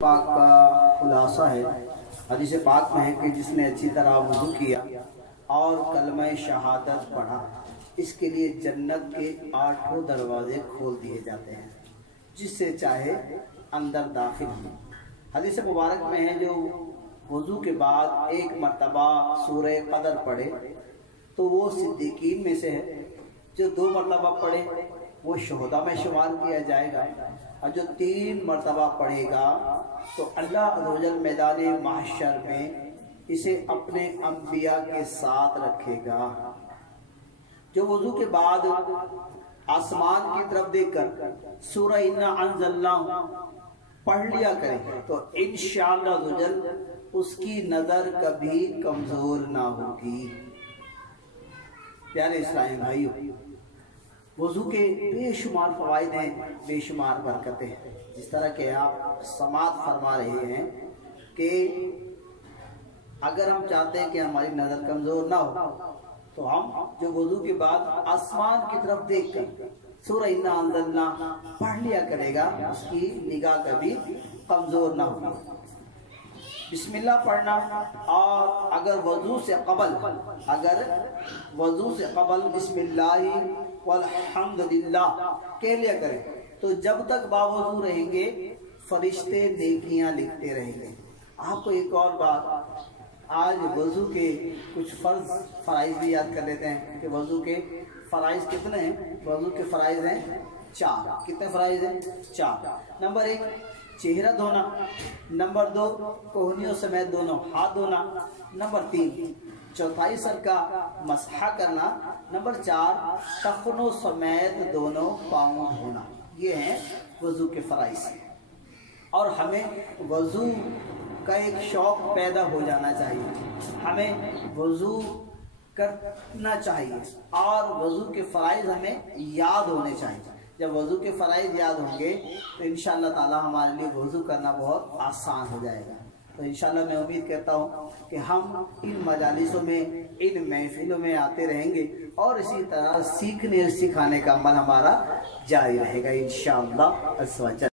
پاک کا خلاصہ ہے، حدیث پاک میں ہے کہ جس نے اچھی طرح وضو کیا اور کلمہ شہادت پڑھا، اس کے لیے جنت کے 8 دروازے کھول دیے جاتے ہیں، جس سے چاہے اندر داخل ہو۔ حدیث مبارک میں ہے جو وضو کے بعد 1 مرتبہ سورہ قدر پڑھے تو وہ صدیقین میں سے ہے، جو 2 مرتبہ پڑھے وہ شہداء میں شمار کیا جائے گا، اور جو 3 مرتبہ پڑھے گا تو اللہ عز و جل میدان محشر میں اسے اپنے انبیاء کے ساتھ رکھے گا۔ جو وضو کے بعد آسمان کی طرف دیکھ کر سورہ انا انزلناہ پڑھ لیا کریں تو انشاءاللہ عز و جل اس کی نظر کبھی کمزور نہ ہوگی۔ پیارے اسلامی بھائیو، وضو کے بے شمار فوائد ہیں، بے شمار برکتیں ہیں، جس طرح کہ آپ سماعت فرما رہے ہیں کہ اگر ہم چاہتے ہیں کہ ہماری نظر کمزور نہ ہو تو ہم جو وضو کے بعد آسمان کی طرف دیکھ کر سورہ انا انزلناہ پڑھ لیا کرے گا، اس کی نگاہ کبھی کمزور نہ ہوگی۔ بسم اللہ پڑھنا، اور اگر وضو سے قبل بسم اللہ والحمدللہ کہہ لیا کریں تو جب تک باوضو رہیں گے فرشتے نیکیاں لکھتے رہیں گے۔ آپ کو ایک اور بات، آج وضو کے کچھ فرائض بھی یاد کر لیتے ہیں کہ وضو کے فرائض کتنے ہیں۔ وضو کے فرائض ہیں 4۔ کتنے فرائض ہیں؟ 4۔ نمبر 1 چہرہ دھونا، نمبر 2 کوہنیوں سمیت دونوں ہاتھ دھونا، نمبر 3 چوتھائی سر کا مسح کرنا، نمبر 4 ٹخنوں سمیت دونوں پاؤں دھونا۔ یہ ہیں وضو کے فرائض، اور ہمیں وضو کا ایک شوق پیدا ہو جانا چاہیے، ہمیں وضو کرنا چاہیے، اور وضو کے فرائض ہمیں یاد ہونے چاہیے۔ جب وضو کے فرائض یاد ہوں گے تو انشاءاللہ تعالی ہمارے لیے وضو کرنا بہت آسان ہو جائے گا۔ تو انشاءاللہ میں امید کرتا ہوں کہ ہم ان مجالسوں میں، ان محفلوں میں آتے رہیں گے، اور اسی طرح سیکھنے اور سکھانے کا عمل ہمارا جاری رہے گا انشاءاللہ عز و جل۔